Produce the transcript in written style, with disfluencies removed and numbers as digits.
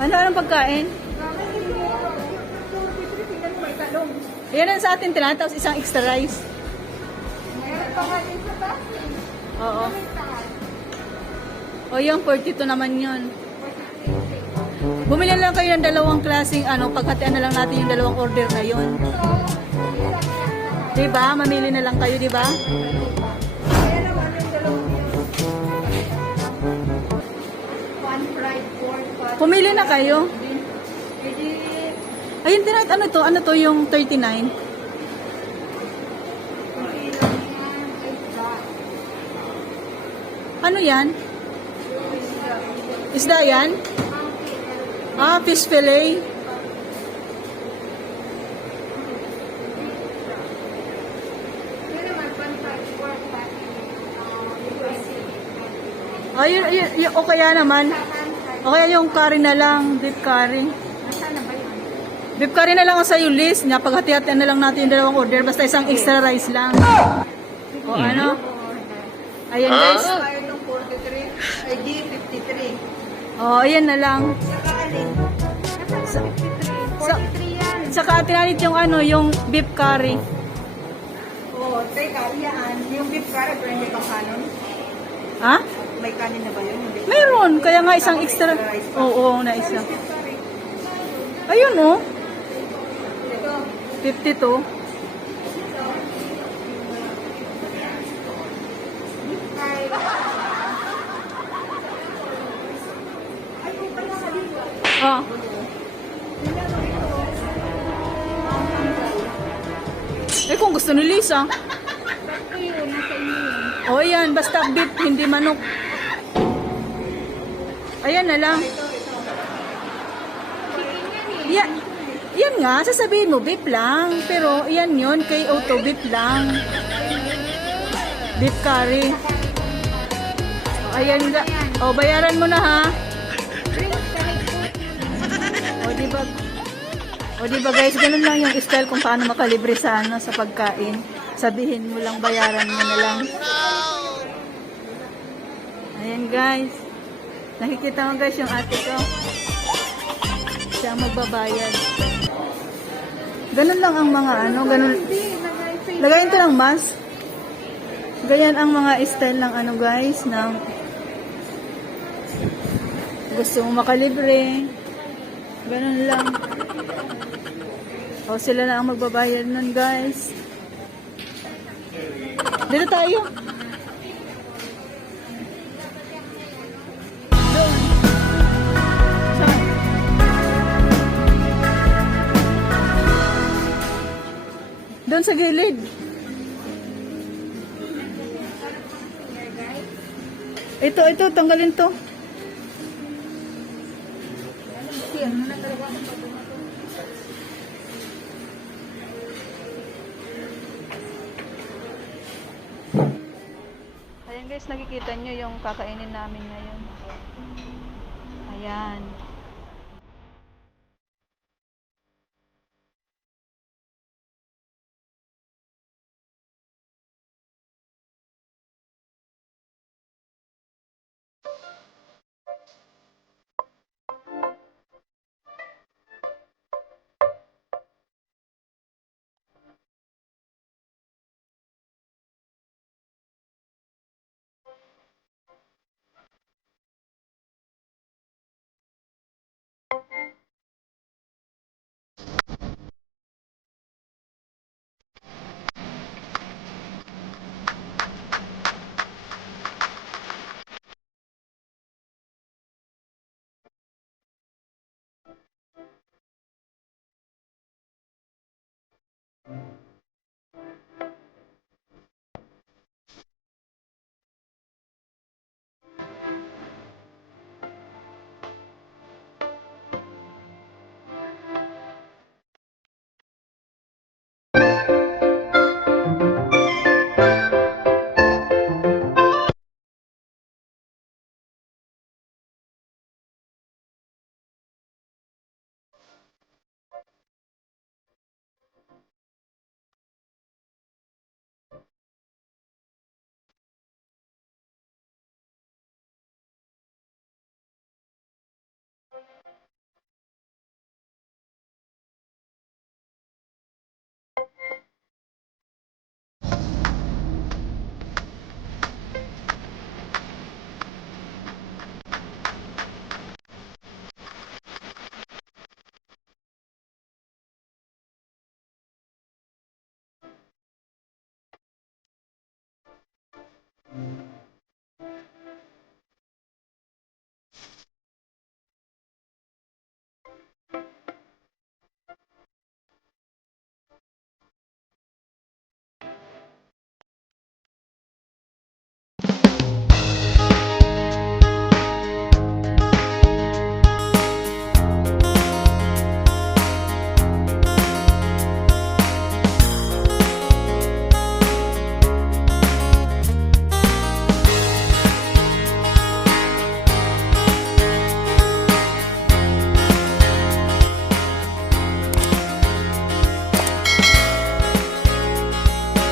Ano ang pagkain? Yan ang sa atin tinatawag, tapos isang extra rice. Oo. O yung 42 naman yun. Bumili lang kayo ng dalawang klaseng paghatian na lang natin yung dalawang order na yun. Diba? Mamili na lang kayo, diba? Pumili na kayo. Ayun, ano to yung 39? Ano yan? Isda yan? Fish fillet. O kaya naman, o kaya yung curry na lang, beef curry. Beef curry na lang ang sa'yo list niya, paghati-hatian na lang natin yung dalawang order, basta isang extra rice lang. O ano? Ayan guys. ID 53. O, ayan na lang. Saka tinalit yung yung beef curry. Oh, teka, yan. Yung beef curry, pero hindi pang kanon. Ha? May kanin na ba yun? Hindi. Mayroon, kaya nga isang extra. Oo, na isa. Ayun oh. Ito. 52. Ah. Kung gusto ni Lisa. O yan, basta beef, hindi manok. Ayan na lang. Yan nga, sasabihin mo, beef lang. Pero yan yun, kay Otto, beef lang. Beef curry. Ayan nga. O, bayaran mo na ha. O diba guys, ganun lang yung style kung paano makalibre sa sa pagkain. Sabihin mo lang, bayaran mo na lang. Ayan guys. Nakikita mo guys yung ate ko. Siya ang magbabayad. Ganun lang ang mga ganun. Lagayin ito ng mask. Ganyan ang mga style ng guys, ng gusto mo makalibre. Ganun lang. O, sila na ang magbabayad nun, guys. Dito tayo. Doon. Saan? Doon sa gilid. Ito, tanggalin to. Ayan guys, nakikita nyo yung kakainin namin ngayon. Ayan.